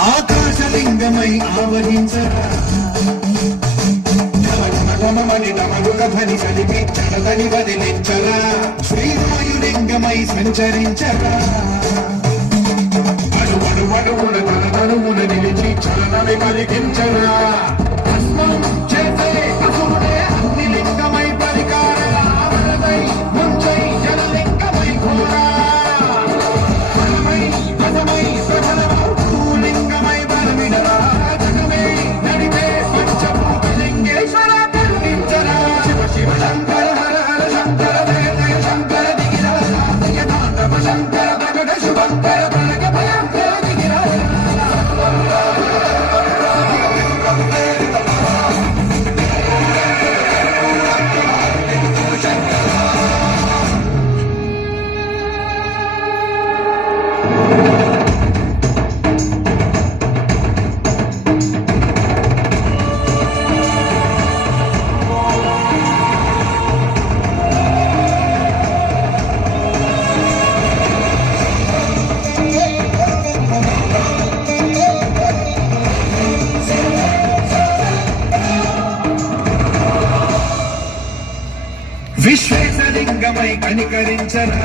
ఆకాశలింగమై ఆవహించరా. ధమని ధమలుగధని కలిపి చడదని వదిలించరా. శ్రీవాయులింగమై సంచరించరా. అడువడు అడుగున తనదనుమున నిలిచి చలనని కలిగించరా. విశ్వేశలింగమై కనికరించరా.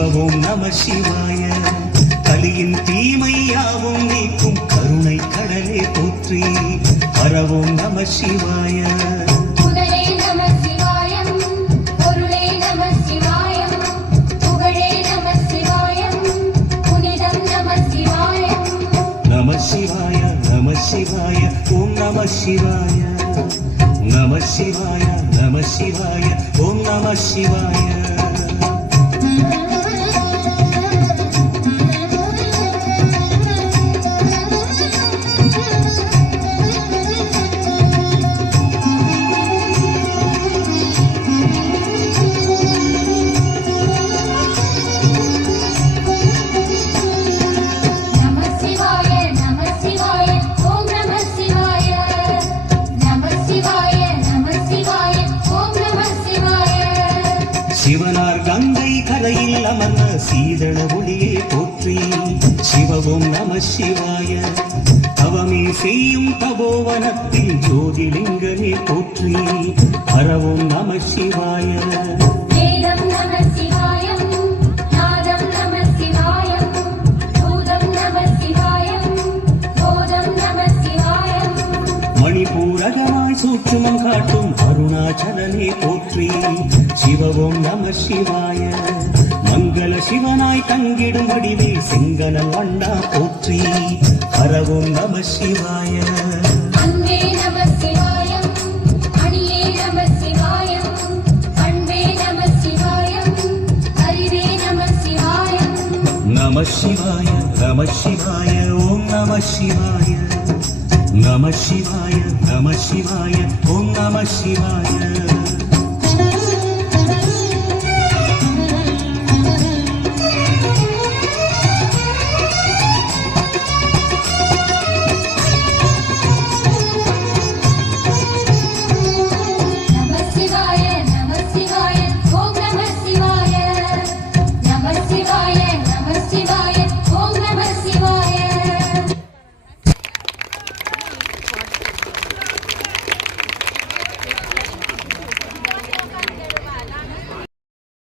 சிவ ஓம் நம சிவாய. கலியின் தீமையாவும் நீக்கும் கருணை கடலே போற்றி. பரவோம் நம சிவாய. சிவாய நம சிவாய ஓம் நம சிவாய. நம சிவாய நம சிவாய ஓம் நம சிவாய. சீதள ஒளியை போற்றி சிவவும் நம சிவாய. தவமே செய்யும் தபோவனத்தில் ஜோதிலிங்கனே போற்றி பரவும் நம சிவாய. மணிபூரகமாய் சூற்றுமம் காட்டும் அருணாச்சலனே போற்றி சிவவும் நம சிவாய. മംഗള ശിവനായി തങ്കിടും വടിവിൽ സിംഗനം വണ്ട പോറ്റി. ഹരവും നമ ശിവായ. നമ ശിവായ നമ ശിവായ ഓം നമ ശിവായ. നമ ശിവായ നമ ശിവായ ഓം നമ ശിവായ.